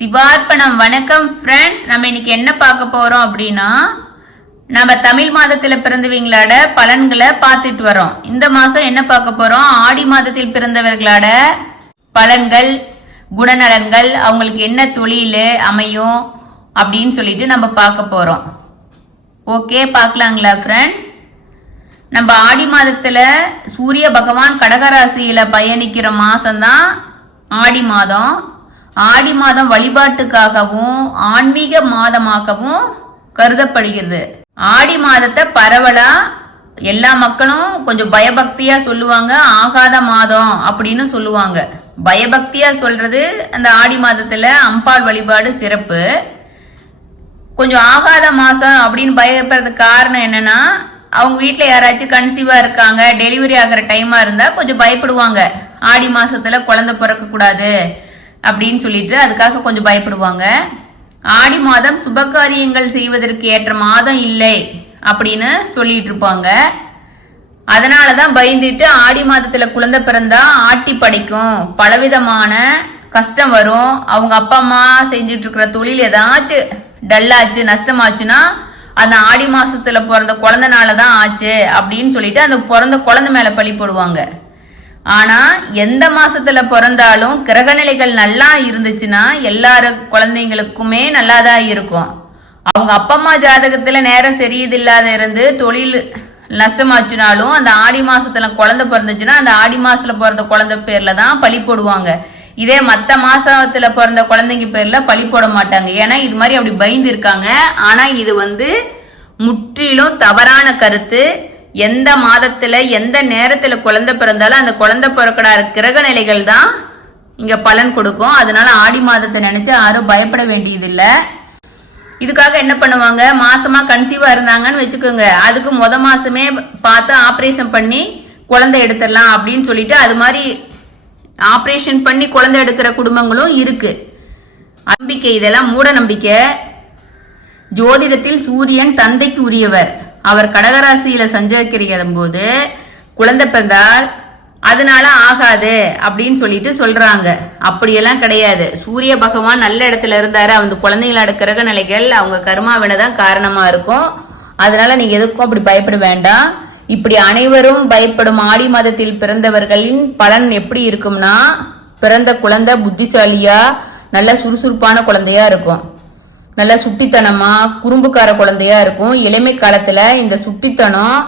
சிவார்ப்பணம். வணக்கம் ஃப்ரெண்ட்ஸ். நம்ம இன்னைக்கு என்ன பார்க்க போறோம் அப்படின்னா, நம்ம தமிழ் மாதத்துல பிறந்தவங்களோட பலன்களை பார்த்துட்டு வரோம். இந்த மாசம் என்ன பார்க்க போறோம், ஆடி மாதத்தில் பிறந்தவர்களோட பலன்கள், குணநலன்கள், அவங்களுக்கு என்ன தொழில் அமையும் அப்படின்னு சொல்லிட்டு நம்ம பார்க்க போறோம். ஓகே, பார்க்கலாங்களா ஃப்ரெண்ட்ஸ்? நம்ம ஆடி மாதத்துல சூரிய பகவான் கடகராசியில பயணிக்கிற மாசம்தான் ஆடி மாதம். ஆடி மாதம் வழிபாட்டுக்காகவும் ஆன்மீக மாதமாகவும் கருதப்படுகிறது. ஆடி மாதத்தை பரவலா எல்லா மக்களும் கொஞ்சம் பயபக்தியா சொல்லுவாங்க. ஆகாத மாதம் அப்படின்னு சொல்லுவாங்க. பயபக்தியா சொல்றது அந்த ஆடி மாதத்துல அம்பாள் வழிபாடு சிறப்பு. கொஞ்சம் ஆகாத மாசம் அப்படின்னு பயப்படுறதுக்கு காரணம் என்னன்னா, அவங்க வீட்டுல யாராச்சும் கன்சீவா இருக்காங்க, டெலிவரி ஆகிற டைமா இருந்தா கொஞ்சம் பயப்படுவாங்க. ஆடி மாசத்துல குழந்தை பிறக்க கூடாது அப்படின்னு சொல்லிட்டு அதுக்காக கொஞ்சம் பயப்படுவாங்க. ஆடி மாதம் சுபகாரியங்கள் செய்வதற்கு ஏற்ற மாதம் இல்லை அப்படின்னு சொல்லிட்டு இருப்பாங்க. அதனாலதான் பயந்துட்டு ஆடி மாதத்துல குழந்தை பிறந்தா ஆட்டி படைக்கும், பலவிதமான கஷ்டம் வரும், அவங்க அப்பா அம்மா செஞ்சுட்டு இருக்கிற தொழில் ஏதாச்சும் டல்லாச்சு நஷ்டமாச்சுன்னா அந்த ஆடி மாசத்துல பிறந்த குழந்தைனாலதான் ஆச்சு அப்படின்னு சொல்லிட்டு அந்த பிறந்த குழந்தை மேல பழி போடுவாங்க. ஆனா எந்த மாசத்துல பிறந்தாலும் கிரகநிலைகள் நல்லா இருந்துச்சுன்னா எல்லாரு குழந்தைங்களுக்குமே நல்லாதான் இருக்கும். அவங்க அப்பா அம்மா ஜாதகத்துல நேரம் சரியில்லாத இருந்து தொழில் நஷ்டமாச்சுனாலும் அந்த ஆடி மாசத்துல குழந்தை பிறந்துச்சுன்னா அந்த ஆடி மாசத்துல பிறந்த குழந்தை பேர்ல தான் பழி போடுவாங்க. இதே மத்த மாசத்துல பிறந்த குழந்தைங்க பேர்ல பழி போட மாட்டாங்க. ஏன்னா இது மாதிரி அப்படி பயந்து இருக்காங்க. ஆனா இது முற்றிலும் தவறான கருத்து. எந்த மாதத்துல எந்த நேரத்துல குழந்தை பிறந்தாலும் அந்த குழந்தை பிறக்கடா கிரக நிலைகள் தான் இங்க பலன் கொடுக்கும். அதனால ஆடி மாதத்தை நினைச்சு யாரும் பயப்பட வேண்டியது இல்ல. இதுக்காக என்ன பண்ணுவாங்க, மாசமா கன்சீவா இருந்தாங்கன்னு வச்சுக்கோங்க, அதுக்கு மாசமே பார்த்து ஆபரேஷன் பண்ணி குழந்தை எடுத்துடலாம் அப்படின்னு சொல்லிட்டு அது மாதிரி ஆபரேஷன் பண்ணி குழந்தை எடுக்கிற குடும்பங்களும் இருக்கு. நம்பிக்கை, இதெல்லாம் மூட நம்பிக்கை. ஜோதிடத்தில் சூரியன் தந்தைக்கு உரியவர். அவர் கடகராசியில சஞ்சரிக்கிற போது குழந்தை பிறந்தால் அதனால ஆகாது அப்படின்னு சொல்லிட்டு சொல்றாங்க. அப்படியெல்லாம் கிடையாது. சூரிய பகவான் நல்ல இடத்துல இருந்தாரு, அவங்க குழந்தைங்களோட கிரக நிலைகள் அவங்க கர்மாவினதான் காரணமா இருக்கும். அதனால நீங்க எதுக்கும் அப்படி பயப்பட வேண்டாம். இப்படி அனைவரும் பயப்படும் ஆடி மாதத்தில் பிறந்தவர்களின் பலன் எப்படி இருக்கும்னா, பிறந்த குழந்தை புத்திசாலியா நல்ல சுறுசுறுப்பான குழந்தையா இருக்கும், நல்ல சுட்டித்தனமா குறும்புக்கார குழந்தையா இருக்கும். இளமை காலத்துல இந்த சுட்டித்தனம்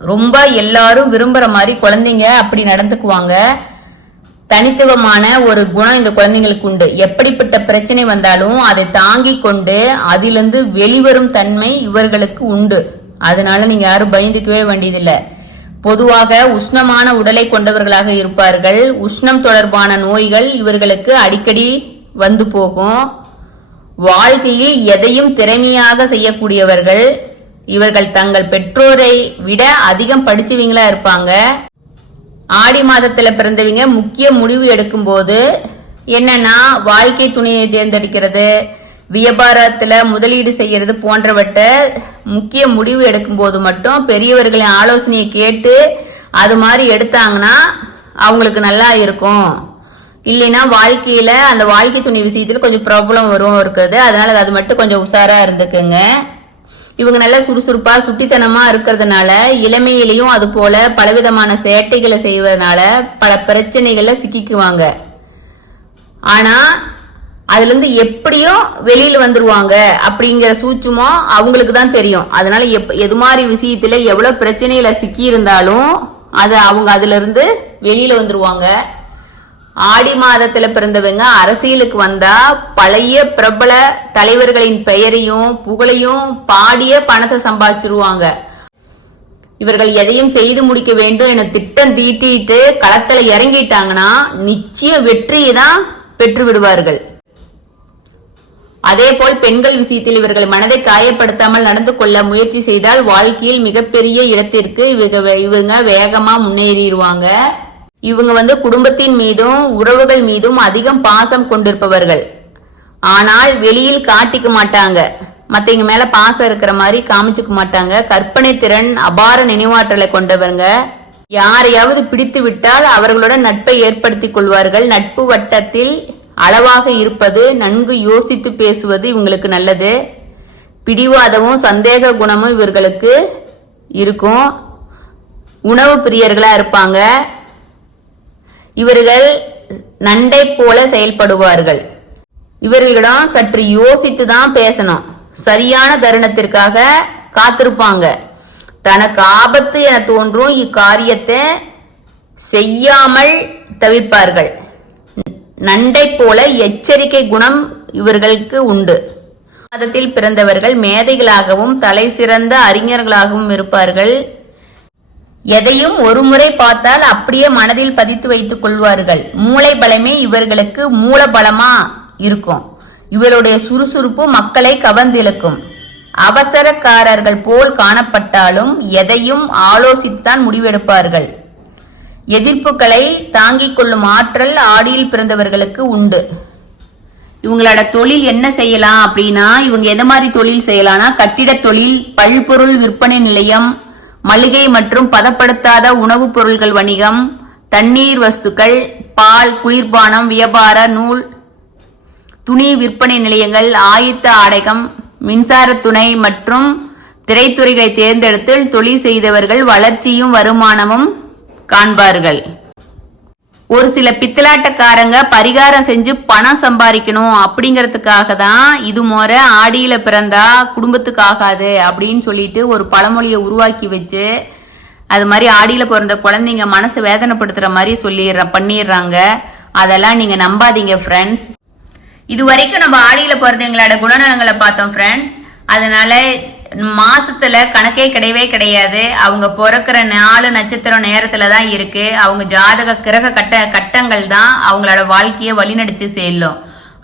ரொம்ப எல்லாரும் விரும்புற மாதிரி குழந்தைங்க அப்படி நடந்துக்குவாங்க. தனித்துவமான ஒரு குணம் இந்த குழந்தைங்களுக்கு உண்டு. எப்படிப்பட்ட பிரச்சனை வந்தாலும் அதை தாங்கி கொண்டு அதிலிருந்து வெளிவரும் தன்மை இவர்களுக்கு உண்டு. அதனால நீங்க யாரும் பயந்துக்கவே வேண்டியதில்லை. பொதுவாக உஷ்ணமான உடலை கொண்டவர்களாக இருப்பார்கள். உஷ்ணம் தொடர்பான நோய்கள் இவர்களுக்கு அடிக்கடி வந்து போகும். வாழ்க்கையில் எதையும் திறமையாக செய்யக்கூடியவர்கள். இவர்கள் தங்கள் பெற்றோரை விட அதிகம் படிச்சவங்களா இருப்பாங்க. ஆடி மாதத்துல பிறந்தவங்க முக்கிய முடிவு எடுக்கும் போது என்னன்னா, வாழ்க்கை துணையை தேர்ந்தெடுக்கிறது, வியாபாரத்துல முதலீடு செய்யறது போன்றவற்றை முக்கிய முடிவு எடுக்கும் போது மட்டும் பெரியவர்களின் ஆலோசனையை கேட்டு அது மாதிரி எடுத்தாங்கன்னா அவங்களுக்கு நல்லா இருக்கும். இல்லைன்னா வாழ்க்கையில அந்த வாழ்க்கை துணை விஷயத்துல கொஞ்சம் ப்ராப்ளம் வரும் இருக்குது. அதனால அது மட்டும் கொஞ்சம் உஷாரா இருந்துக்குங்க. இவங்க நல்ல சுறுசுறுப்பா சுட்டித்தனமா இருக்கிறதுனால இளமையிலையும் அது போல பலவிதமான சேட்டைகளை செய்வதனால பல பிரச்சனைகள்ல சிக்கிக்குவாங்க. ஆனா அதுல இருந்து எப்படியும் வெளியில வந்துருவாங்க அப்படிங்கிற சூட்சுமம் அவங்களுக்கு தான் தெரியும். அதனால எது மாதிரி விஷயத்துல எவ்வளவு பிரச்சனைகளை சிக்கி இருந்தாலும் அது அவங்க அதுல இருந்து வெளியில வந்துருவாங்க. ஆடி மாதத்துல பிறந்தவங்க அரசியலுக்கு வந்தா பழைய பிரபல தலைவர்களின் பெயரையும் புகழையும் பாடிய பணத்தை சம்பாதிச்சிருவாங்க. இவர்கள் எதையும் செய்து முடிக்க வேண்டும் என திட்டம் தீட்டிட்டு களத்துல இறங்கிட்டாங்கன்னா நிச்சயம் வெற்றியை தான் பெற்று விடுவார்கள். அதே போல் பெண்கள் விஷயத்தில் இவர்கள் மனதை காயப்படுத்தாமல் நடந்து கொள்ள முயற்சி செய்தால் வாழ்க்கையில் மிகப்பெரிய இடத்திற்கு இவங்க வேகமா முன்னேறிடுவாங்க. இவங்க குடும்பத்தின் மீதும் உறவுகள் மீதும் அதிகம் பாசம் கொண்டிருப்பவர்கள். ஆனால் வெளியில் காட்டிக்க மாட்டாங்க. மத்தவங்க மேல பாசம் இருக்கிற மாதிரி காமிச்சுக்க மாட்டாங்க. கற்பனை திறன், அபார நினைவாற்றலை கொண்டவங்க. யாரையாவது பிடித்து விட்டால் அவர்களோட நட்பை ஏற்படுத்திக் கொள்வார்கள். நட்பு வட்டத்தில் அளவாக இருப்பது, நன்கு யோசித்து பேசுவது இவங்களுக்கு நல்லது. பிடிவாதமும் சந்தேக குணமும் இவர்களுக்கு இருக்கும். உணவு பிரியர்களா இருப்பாங்க. இவர்கள் நண்டை போல செயல்படுவார்கள். இவர்களிடம் சற்று யோசித்து தான் பேசணும். சரியான தருணத்திற்காக காத்திருப்பாங்க. தனக்கு ஆபத்து என தோன்றும் இக்காரியத்தை செய்யாமல் தவிர்ப்பார்கள். நண்டை போல எச்சரிக்கை குணம் இவர்களுக்கு உண்டு. மதத்தில் பிறந்தவர்கள் மேதைகளாகவும் தலை சிறந்த அறிஞர்களாகவும் இருப்பார்கள். எதையும் ஒரு முறை பார்த்தால் அப்படியே மனதில் பதித்து வைத்துக் கொள்வார்கள். மூளை பலமே இவர்களுக்கு மூலபலமா இருக்கும். இவருடைய சுறுசுறுப்பு மக்களை கவர்ந்திழுக்கும். அவசரக்காரர்கள் போல் காணப்பட்டாலும் எதையும் ஆலோசித்துத்தான் முடிவெடுப்பார்கள். எதிர்ப்புகளை தாங்கிக் கொள்ளும் ஆற்றல் ஆடியில் பிறந்தவர்களுக்கு உண்டு. இவங்களோட தொழில் என்ன செய்யலாம் அப்படின்னா, இவங்க எந்த மாதிரி தொழில் செய்யலாம்னா, கட்டிட தொழில், பல்பொருள் விற்பனை நிலையம், மளிகை மற்றும் பதப்படுத்தாத உணவுப் பொருட்கள் வணிகம், தண்ணீர் வஸ்துக்கள், பால், குளிர்பானம் வியாபார, நூல், துணி விற்பனை நிலையங்கள், ஆயத்த ஆடைகம், மின்சார துணை மற்றும் திரைத்துறைகளை தேர்ந்தெடுத்து தொழில் செய்தவர்கள் வளர்ச்சியும் வருமானமும் காண்பார்கள். ஒரு சில பித்தலாட்டக்காரங்க பரிகாரம் செஞ்சு பணம் சம்பாதிக்கணும் அப்படிங்கறதுக்காக தான் இது முறை ஆடியில பிறந்தா குடும்பத்துக்கு ஆகாது அப்படின்னு சொல்லிட்டு ஒரு பழமொழியை உருவாக்கி வச்சு அது மாதிரி ஆடியில பிறந்த குழந்தைங்க மனசு வேதனைப்படுத்துற மாதிரி பண்ணிடுறாங்க. அதெல்லாம் நீங்க நம்பாதீங்க ஃப்ரெண்ட்ஸ். இது வரைக்கும் நம்ம ஆடியில பிறந்தவங்களோட குணநலங்களை பார்த்தோம் ஃப்ரெண்ட்ஸ். அதனால மாசத்துல கணக்கே கிடையவே கிடையாது. அவங்க பிறக்கிற 4 நட்சத்திரம் நேரத்துல தான் இருக்கு. அவங்க ஜாதக கிரக கட்டங்கள் தான் அவங்களோட வாழ்க்கையை வழிநடத்தி செல்லும்.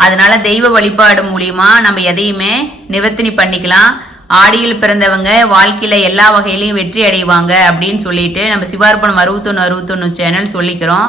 அதனால தெய்வ வழிபாடு மூலியமா நம்ம எதையுமே நிவர்த்தனை பண்ணிக்கலாம். ஆடியில் பிறந்தவங்க வாழ்க்கையில எல்லா வகையிலையும் வெற்றி அடைவாங்க அப்படின்னு சொல்லிட்டு நம்ம சிவார்ப்பணம் 61 சேனல் சொல்லிக்கிறோம்.